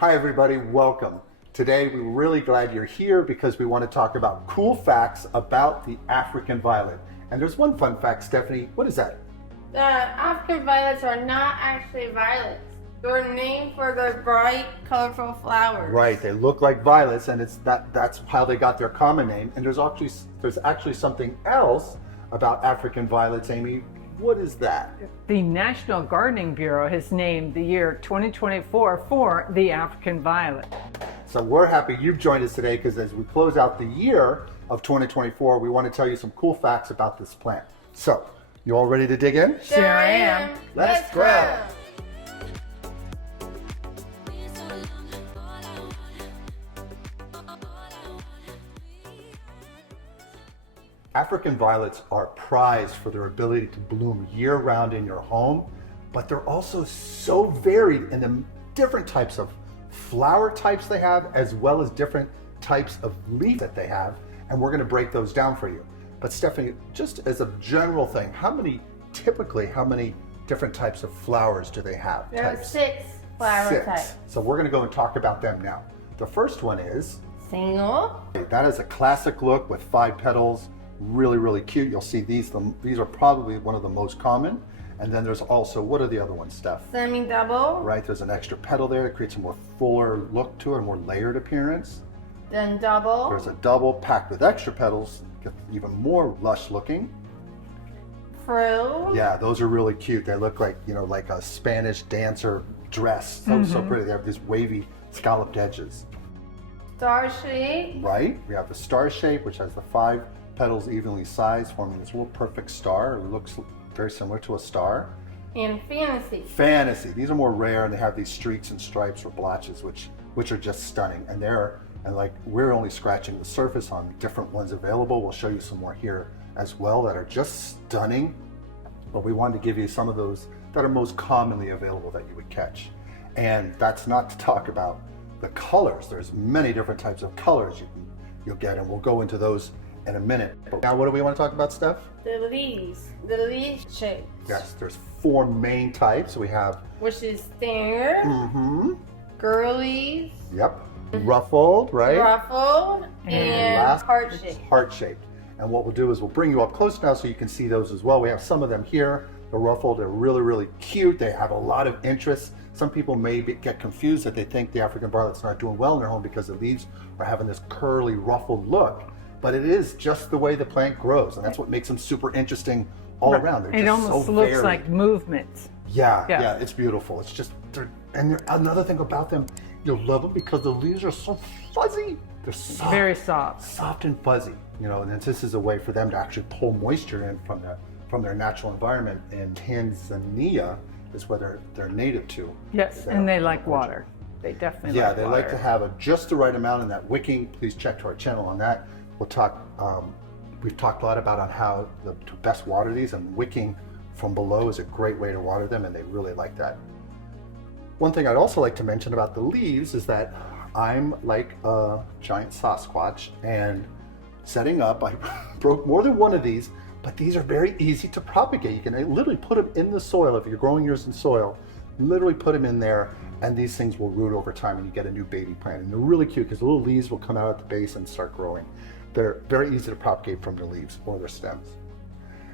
Hi everybody, welcome. Today we're really glad you're here because we want to talk about cool facts about the African violet. And there's one fun fact, Stephanie. What is that? The African violets are not actually violets. They're named for their bright, colorful flowers. Right, they look like violets, and that's how they got their common name. And there's actually something else about African violets, Amy. What is that? The National Gardening Bureau has named the year 2024 for the African violet. So we're happy you've joined us today because as we close out the year of 2024, we want to tell you some cool facts about this plant. So, you all ready to dig in? Sure I am. Let's go. African violets are prized for their ability to bloom year-round in your home, but they're also so varied in the different types of flower types they have, as well as different types of leaf that they have, and we're going to break those down for you. But Stephanie, just as a general thing, how many different types of flowers do they have? There are 6 flower types. So we're going to go and talk about them now. The first one is Single. that is a classic look with 5 petals. Really cute. You'll see these are probably one of the most common. And then there's also, what are the other ones, Steph? Semi-double. Right, there's an extra petal there. It creates a more fuller look to it, a more layered appearance. Then double. There's a double packed with extra petals, get even more lush looking. Frill. Yeah, those are really cute. They look like, like a Spanish dancer dress. So pretty. They have these wavy scalloped edges. Star shape. Right, we have the star shape, which has the 5 petals evenly sized, forming this little perfect star. It looks very similar to a star. And fantasy. Fantasy. These are more rare, and they have these streaks and stripes or blotches, which are just stunning. And we're only scratching the surface on different ones available. We'll show you some more here as well that are just stunning. But we wanted to give you some of those that are most commonly available that you would catch. And that's not to talk about the colors. There's many different types of colors you'll get, and we'll go into those in a minute. But now what do we want to talk about, Steph? The leaves shape. Yes, there's 4 main types. We have, which is standard, girlies, yep, ruffled, right? Ruffled, and heart-shaped. Heart-shaped. And what we'll do is we'll bring you up close now so you can see those as well. We have some of them here. The ruffled are really cute. They have a lot of interest. Some people may get confused that they think the African violet's not doing well in their home because the leaves are having this curly, ruffled look. But it is just the way the plant grows, and that's what makes them super interesting all around. They're it just almost so looks varied. like movements. Yeah, it's beautiful. It's just, another thing about them, you'll love them because the leaves are so fuzzy. They're soft. Very soft. Soft and fuzzy, and this is a way for them to actually pull moisture in from their natural environment. And Tanzania is where they're native to. Yes, and they like water. They definitely like water. Yeah, they like to have just the right amount in that wicking. Please check to our channel on that. We'll talk, we've talked a lot about on how to best water these, and wicking from below is a great way to water them, and they really like that. One thing I'd also like to mention about the leaves is that I'm like a giant Sasquatch, and setting up, I broke more than one of these, but these are very easy to propagate. You can literally put them in the soil. If you're growing yours in soil, literally put them in there, and these things will root over time, and you get a new baby plant. And they're really cute because the little leaves will come out at the base and start growing. They're very easy to propagate from their leaves or their stems.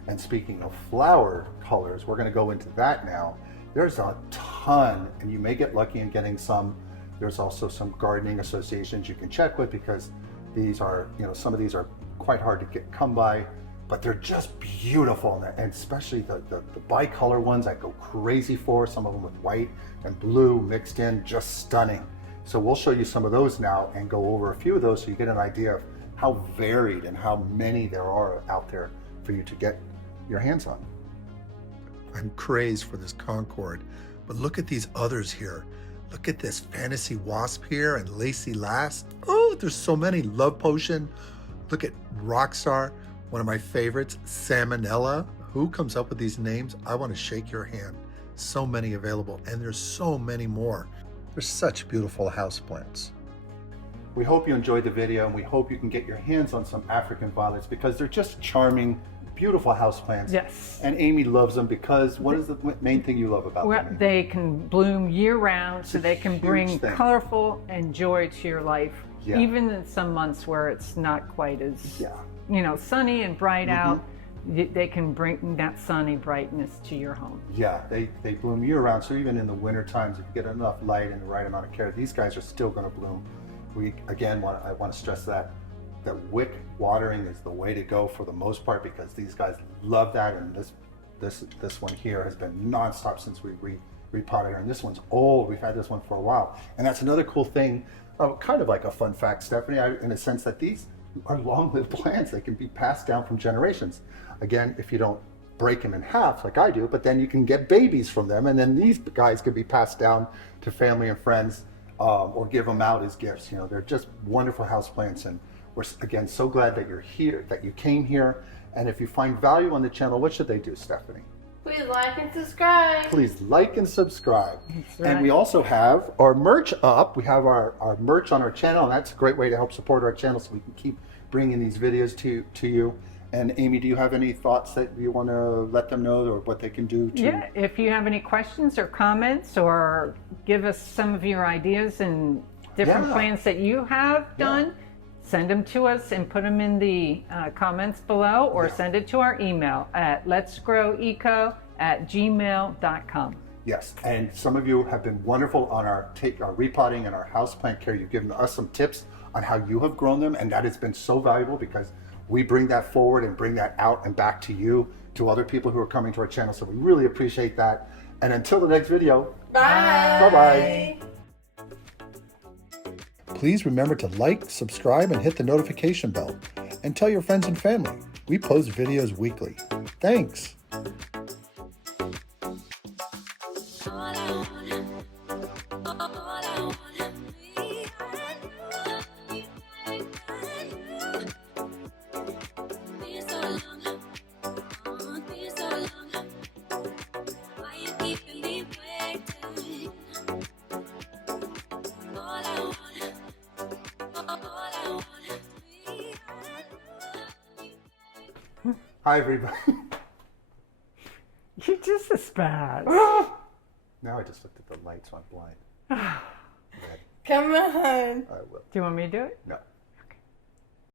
And speaking of flower colors, we're going to go into that now. There's a ton, and you may get lucky in getting some. There's also some gardening associations you can check with because these are, some of these are quite hard to come by, but they're just beautiful. And especially the bicolor ones I go crazy for, some of them with white and blue mixed in, just stunning. So we'll show you some of those now and go over a few of those so you get an idea of how varied and how many there are out there for you to get your hands on. I'm crazed for this Concord, but look at these others here. Look at this fantasy wasp here and lacy lass. Oh, there's so many. Love potion. Look at Rockstar, one of my favorites. Salmonella. Who comes up with these names? I want to shake your hand. So many available, and there's so many more. They're such beautiful houseplants. We hope you enjoyed the video, and we hope you can get your hands on some African violets because they're just charming, beautiful houseplants. Yes. And Amy loves them because what is the main thing you love about Well, them? Amy? they can bloom year round, so a they can huge bring thing. colorful and joy to your life, Yeah. even in some months where it's not quite as Yeah. sunny and bright out. They can bring that sunny brightness to your home. Yeah, they bloom year round. So even in the winter times, if you get enough light and the right amount of care, these guys are still going to bloom. I want to stress that wick watering is the way to go for the most part because these guys love that. And this one here has been nonstop since we repotted her. And this one's old. We've had this one for a while. And that's another cool thing, kind of like a fun fact, Stephanie, in a sense that these are long-lived plants. They can be passed down from generations. Again, if you don't break them in half like I do, but then you can get babies from them, and then these guys could be passed down to family and friends, or give them out as gifts. They're just wonderful houseplants, and we're again so glad that you're here, that you came here. And if you find value on the channel, what should they do, Stephanie? Please like and subscribe. Please like and subscribe. right. And we also have our merch up. We have our merch on our channel, and that's a great way to help support our channel so we can keep bringing these videos to you. And Amy, do you have any thoughts that you want to let them know or what they can do to? Yeah, if you have any questions or comments, or give us some of your ideas and different Yeah. plans that you have done, send them to us and put them in the comments below, or send it to our email at letsgroweco@gmail.com. Yes, and some of you have been wonderful on our repotting and our houseplant care. You've given us some tips on how you have grown them, and that has been so valuable because we bring that forward and bring that out and back to you, to other people who are coming to our channel. So we really appreciate that. And until the next video, Bye. bye-bye. Please remember to like, subscribe, and hit the notification bell. And tell your friends and family. We post videos weekly. Thanks. Hi, everybody. You're just a spaz. Now I just looked at the light, so I'm blind. Come on. I will. Do you want me to do it? No.